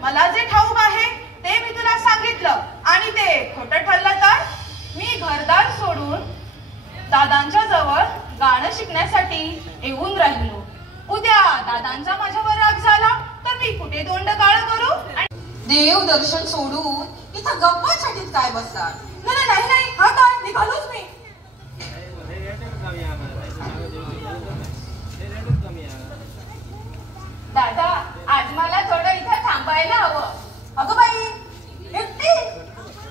मला जे ठाऊक आहे ते मी तुला सांगितलं आणि ते खोटं ठरलं तर मी घरदार सोडून दादांच्या जवळ गाणं शिकण्यासाठी येऊन राहिलो. उद्या दादांचा माझ्यावर राग झाला तर मी कुठे तोंड काळ करू? देव दर्शन सोडून इथं गप्पासाठीच काय बसतात? नाही नाही, हा काय निघालोच मी. दादा, आज मला थोडं इथं थांबायला हवं. अगं बाई, एकटी?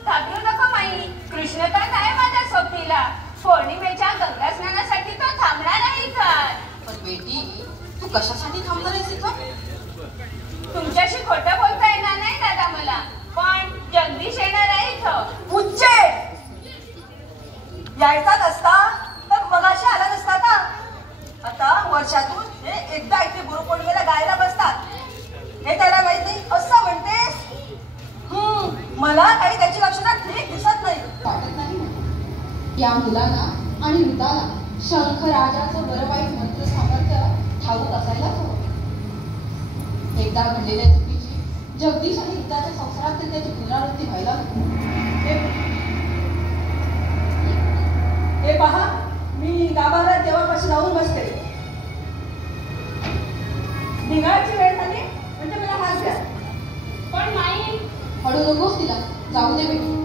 घाबरू नको माई, कृष्ण तर नाही माझ्या सोबतीला. पौर्णिमेच्या गंगा स्नानासाठी तो थांबणार नाही काय? पण बेटी, तू कशासाठी थांबणार आहेस इथं? तुमच्याशी खोटं बोलता येणार नाही दादा मला, पण जगदीश येणार आहे इथं. उच्चे यायचा नसता तर मगाशी आला नसता का? आता वर्षातून हे एकदा इथे गुरुपौर्णिमेला गायला बसतात, हे त्याला माहित नाही असं म्हणतेस? मला काही त्याची लक्षणं ठीक दिसत नाही. वाटत नाही या मुलाला आणि वृद्धाला शंखराजाचं बरं वाईट मंत्र सामर्थ्य ठाऊक असायलाच हवं. एकदा घडलेल्या चुकीची जगदीश आणि वृद्धाच्या संसारात त्याची पुनरावृत्ती व्हायला हे पहा, मी गाभाऱ्यात देवापाशी जाऊन बसते. निघायची वेळ झाली म्हणजे मला हात द्या. पण माई, हळू नकोस तिला, जाऊ दे बेटी.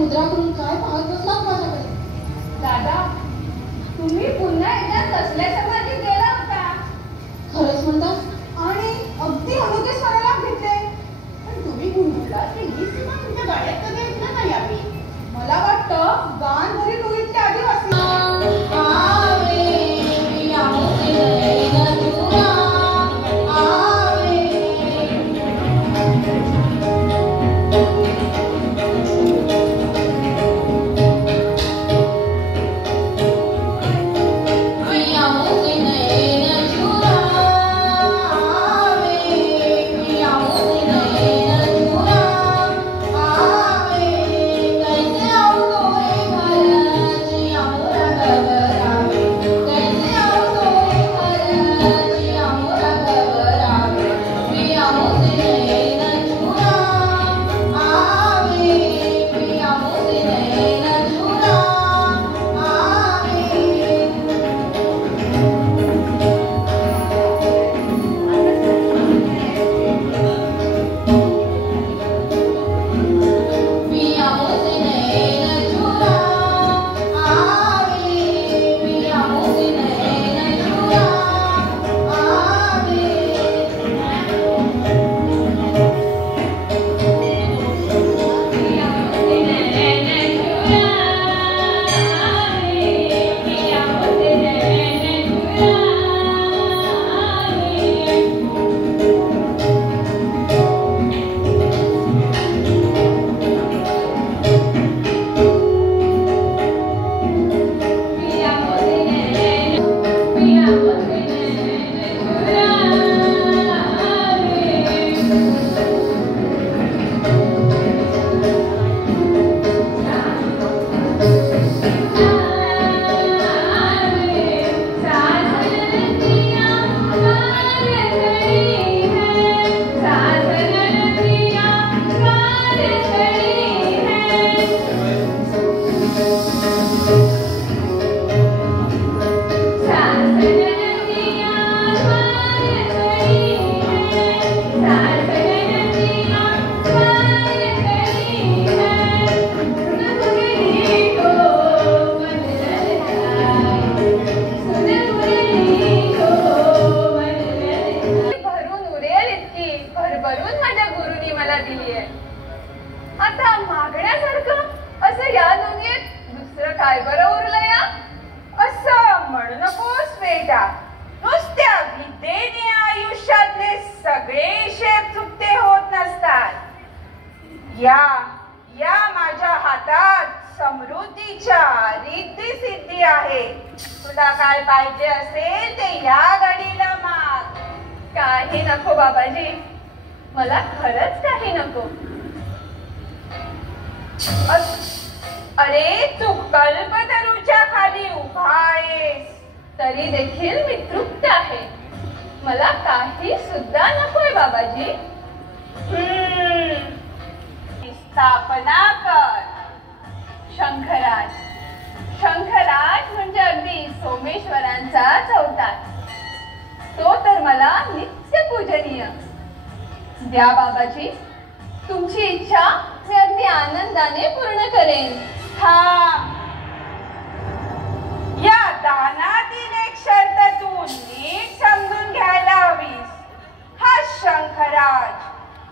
मुद्रा करून काय पाहत बसलात माझ्याकडे? दादा, तुम्ही पुन्हा एकदा कसल्या समाधीत गेला होता? खरंच म्हणता? आणि अगदी अनोखे स्वराला भेटले. पण तुम्ही गुणगुणलात की ही सीमा तुमच्या गाड्यात कधी ऐकलं नाही आम्ही. मला वाटतं गान भरी टोळीतल्या आदिवासी. आवे कैसे आओ आहे. तुला काय पाहिजे असेल ते या गाडीला माग. काही नको बाबाजी, मला खरंच काही नको. अरे तू कल्पतरूच्या खाली उभा आहेस तरी देखील मी तृप्त आहे. मला काही सुद्धा नकोय बाबाजी. स्थापना कर. शंखराज, शंखराज म्हणजे अगदी सोमेश्वरांचाच अवतार. तो तर मला नित्य पूजनीय. द्या बाबाजी, तुमची इच्छा मी अगदी आनंदाने पूर्ण करेन. या दानातील एक शर्त तू नीट समजून घ्यायला हवीस.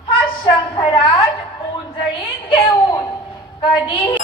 हा शंखराज उंजळीत घेऊन कधीही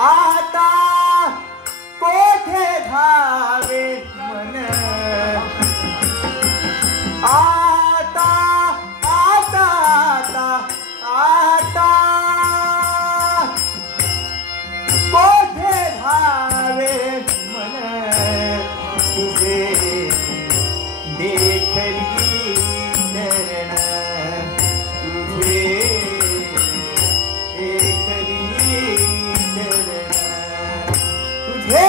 आता कोठे धावे मन. आता आता आता आता कोठे धावे मन. तुझे देखली चरण. तुझे देखली चरण. तुझे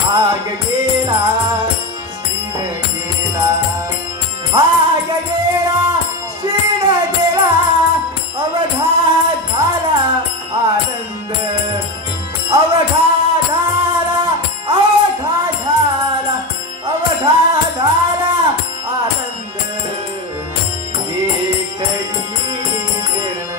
भाग गेला क्षीण गेला. भाग गेला क्षीण गेला. अवघा झाला आनंद. अवघा झाला. अवघा झाला. अवघा झाला आनंद. एकली चरण.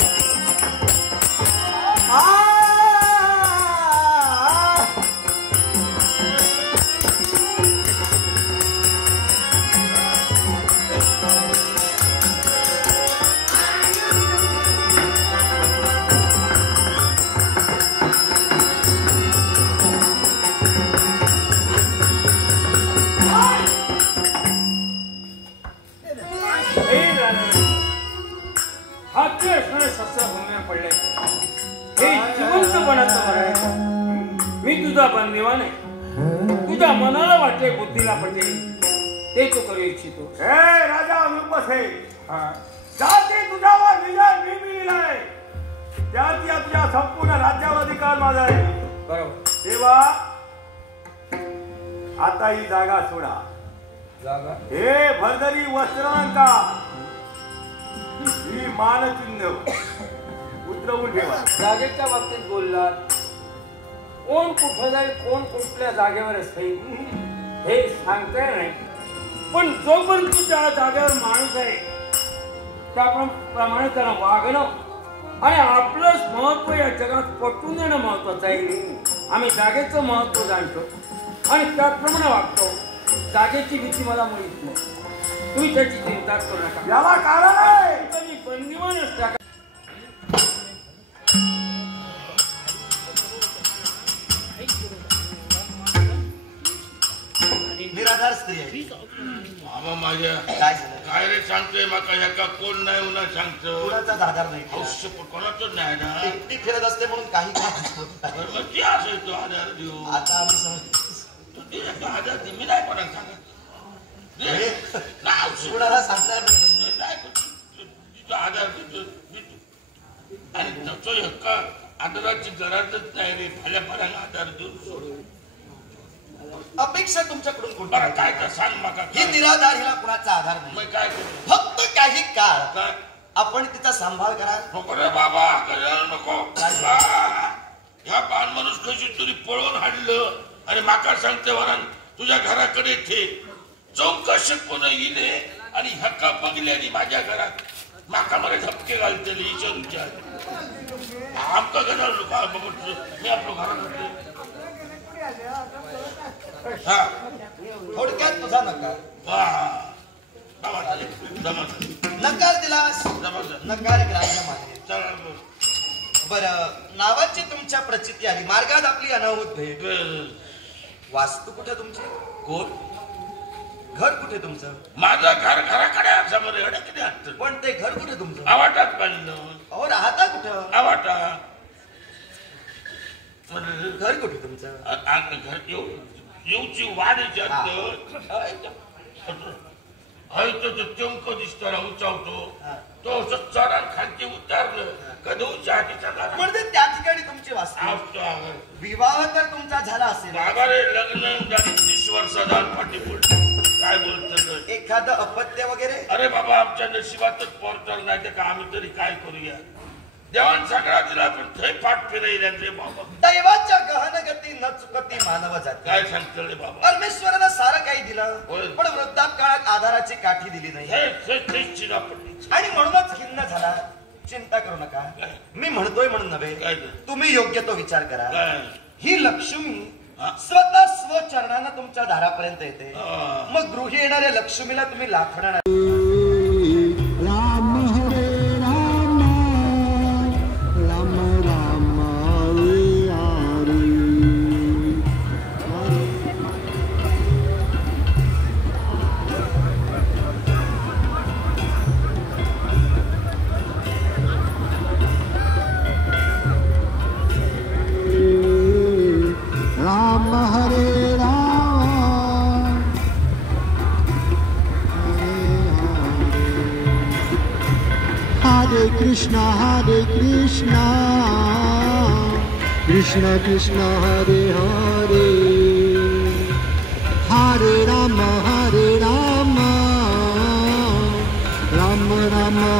मी तुझा बंदिवान आहे. तुझ्या मनाला वाटते, बुद्धीला पटेल ते तू करू इच्छितो. हे राजा विपस आहे. जाती तुझ्यावर विजय मी मिळालाय. त्यात या तुझ्या संपूर्ण राज्यावर अधिकार माझा आहे. बरोबर. तेव्हा आता ही जागा सोडा. जागा हे भरदरी वस्त्रांका ही मानचिन्ह उतरवून ठेवा. जागेच्या बाबतीत बोललात. कोण कुठं जाईल, कोण कुठल्या जागेवर असते हे सांगता नाही. पण जोपर्यंत त्या जागेवर माणूस आहे त्याप्रमाणे त्याला वागणं आणि आपलंच महत्व या जगात पटवून देणं महत्वाचं आहे. आम्ही जागेचं महत्व जाणतो आणि त्याप्रमाणे वागतो. जागेची भीती मला मुळीच नाही. तुम्ही त्याची चिंता करू नका. याला कारण आहे. तुम्ही बंदिवान असता. निराधार स्त्री आहे. मामा माझ्या काय झालं? काय रे सांगतोय माका ह्याका कोण नाही म्हणून सांगतो. कुणाचाच आधार नाही केला. औष्य कोणाचंच नाही ना. एकटी फिरत असते म्हणून काही बरं, मग ती असेल तो आधार देऊ. आता आम्ही समज तू ती एका आधार दे. मी नाही कोणाला सांगत. नाही औषध कुणाला सांगणार नाही म्हणजे नाही तुझा आधार देतो. आणि तसं एका आधाराची गरजच नाही रे. फाल्या फाल्याला आधार देऊन सोड. अपेक्षा तुमच्याकडून कोणती बरं नाही. काय तर सांग मका ही निराधार, हिला कुणाचा आधार नाही. मग काय करू फक्त काही काळ काय आपण तिचा सांभाळ करा. नको रे बाबा करायला नको ह्या बाण माणूस कशी तरी पळून हाडलं आणि माका सांगते वरान तुझ्या घराकडे ठे चौकशी कोण येईले आणि हक्का बघल्याने माझ्या घरात माका मला धपके घालते विचारूच्या आमका घराला मी आपलं घराकडे हा थोडक्यात तुझा नकार. वा जमत नकार दिलास, नकार ग्राह्य मानले. चला बर, नावाची तुमच्या प्रचिती आली, मार्गात आपली अनाहूत भेट. वास्तू कुठे तुमची? कोण घर कुठे तुमचं? माझं घर घराकडे समोर एवढं किती असतं पण ते घर कुठे तुमचं? आवाटात बांधलं अहो राहता कुठं? आवाटा घर कुठे तुमचं? घर येऊची वाढ चंक दिसतो उचावतो तो चढान खालती उतारलं कधी उच्चा म्हणजे त्या ठिकाणी तुमची वास्तू. विवाह तर तुमचा झाला असेल. लग्न 30 वर्षाचा पाठी पडलं काय बोलत एखादं अपत्य वगैरे? अरे बाबा आमच्या नशिबातच पोर्टर नाही तर का आम्ही तरी काय करूया देवान सगळा दिला पण थै पाठ फिरायला रे बाबा. दैवाच्या गहन गती न चुकती मानव जाती. काय सांगतो रे बाबा परमेश्वरानं सारं काही दिलं होय. पण वृद्धापकाळात आधाराची काठी दिली नाही हे चिरा पडली आणि म्हणूनच खिन्न झाला. चिंता करू नका, काय? मी म्हणतोय म्हणून नव्हे, काय ते? तुम्ही योग्य तो विचार करा. काय? ही लक्ष्मी हा? स्वतः स्वचरणानं तुमच्या दारापर्यंत येते. हा. मग गृही येणाऱ्या लक्ष्मीला तुम्ही लाथणार. राम हरे राम राम राम हरे हरे राम हरे राम हरे Krishna Krishna Krishna Hare Hare Hare Ram Ram Ram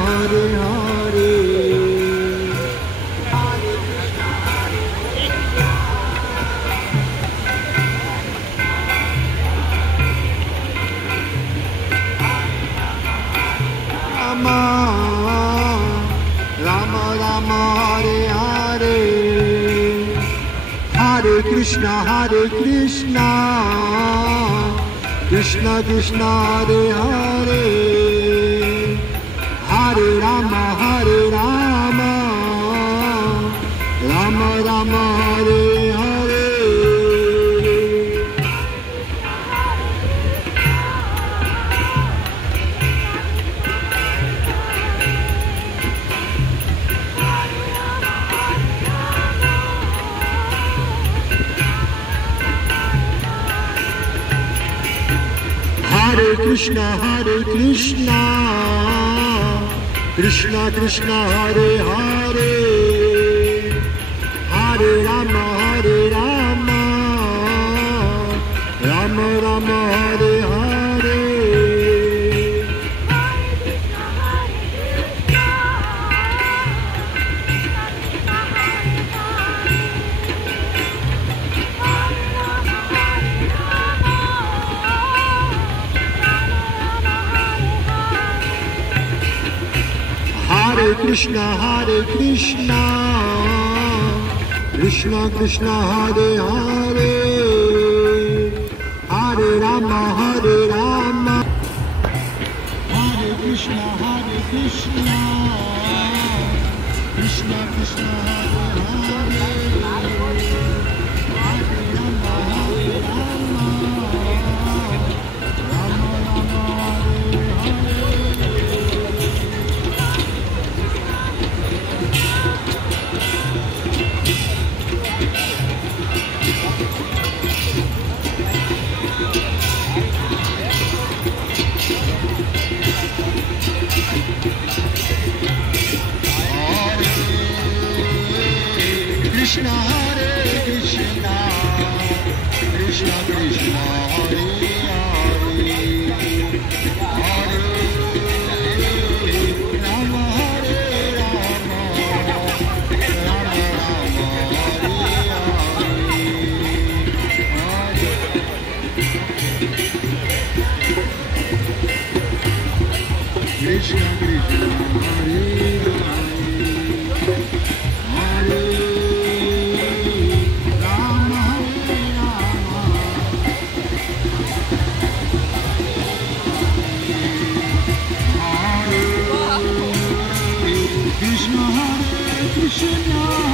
Hare Hare Ram Ram Ram Hare Hare Hare Krishna Krishna Krishna Hare Hare Hare Ram Ram Ram Hare Hare Hare Krishna, Krishna Krishna, Hare Hare, Hare Rama, Rama Rama, Hare Hare. Hare Krishna, Krishna Krishna, Hare Hare, Hare Rama, Hare Krishna, Krishna Krishna, Hare Hare, Hare Rama, Rama Rama, Hare Krishna, Hare Krishna, Krishna Krishna Hare Hare Rama Hare Rama Hare Krishna Hare Krishna